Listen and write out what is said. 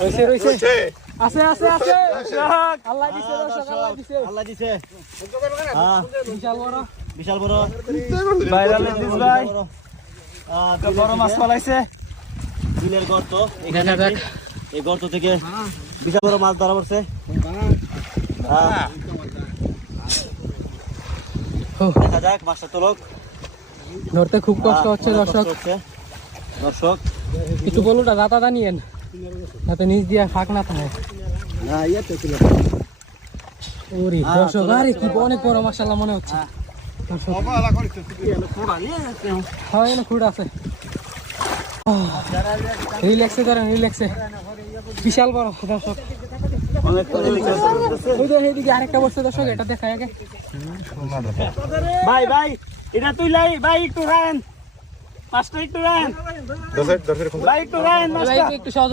রইছে আছে আছে আছে আল্লাহ দিছে দর্শক আল্লাহ দিছে বিশাল বড় ভাইরাল দিস ভাই বড় মাছ পালাইছে বিলের গর্ত এখানে দেখ এই গর্ত থেকে বিশাল বড় মাছ ধরা পড়ছে দেখা যাক মাছটা তোলক ধরতে খুব কষ্ট হচ্ছে দর্শক দর্শক একটু বলুটা দাতা নিয়েন যাতে নিচ দিয়ে ফাঁক না থাকে ওরে দর্শক আরে কি অনেক বড় মাশাআল্লাহ মনে হচ্ছে দর্শক হ্যাঁ এখানে খুঁড় আছে রিল্যাক্সে ধরেন রিল্যাক্সে বিশাল বড় দর্শক ওই যে এইদিকে আরেকটা বসছে দর্শক এটা দেখায় আগে ভাই ভাই এটা তুই লাই ভাই একটু রান মাছটা একটু রান ভাই একটু রান মাছটা একটু সহজ